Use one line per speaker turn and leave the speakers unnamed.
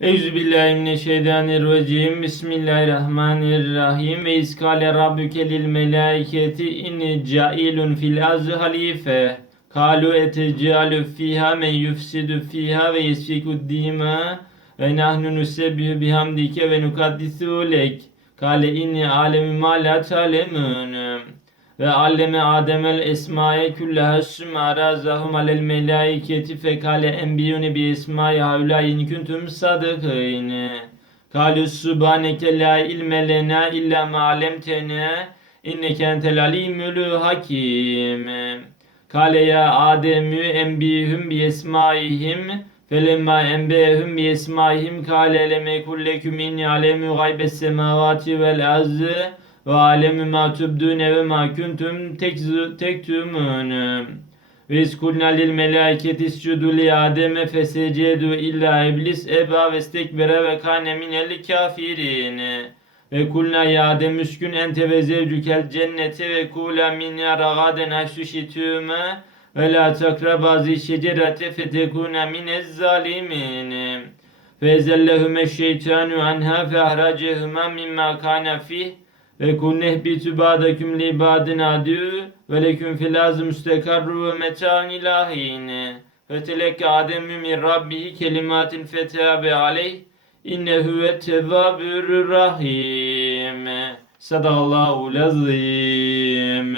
Euzubillahimineşşeytanirracim. Bismillahirrahmanirrahim. Ve iskale rabbuke lil melaiketi inni cailun fil arzi halife. Kalu etecealu fiha men yufsidu fiha ve yesfiku dima ve nahnu nusebbihu bihamdike ve nukaddisu lek. Kale inni alemi ma la ta'lemun. Ve alleme Adem'el esma'ye külleha sümme arazahum alel melaiketi fekale enbiyuni bi esma'ye havlâ in kuntum sadıkîn. Kâlü subhaneke la ilme lena illa ma alemtena inneke entel alimul hakim. Kale ya Ademü enbihum bi esmaihim Felemma enbehum bi esmaihim kâle leme kulleküm inni alemu gaybes semavati vel ardı ve alemi ma tubdune ve ma kuntum tektumun. Ve izkulna lil melaiketi iscudu li ademe fesecedu illa iblis eba ve stekbere ve kane minel kafirin. Ve kulna ya adem üskün ente ve zevcükel cennete ve kula minna ragaden haşu şitüme ve la takraba zi şecerete fetekuna minez zalimin. Fezellehüme şeytanu anha fe ahracehuma mimma kana fih ve kun nehbitu ba'deküm li ba'din adü ve leküm fil azı müstekarru ve meta'un ilahin. Ve telekka ademü min rabbihi kelimatin fetâbe aleyh innehu ve tevvabür rahim. Sadakallahu lazim.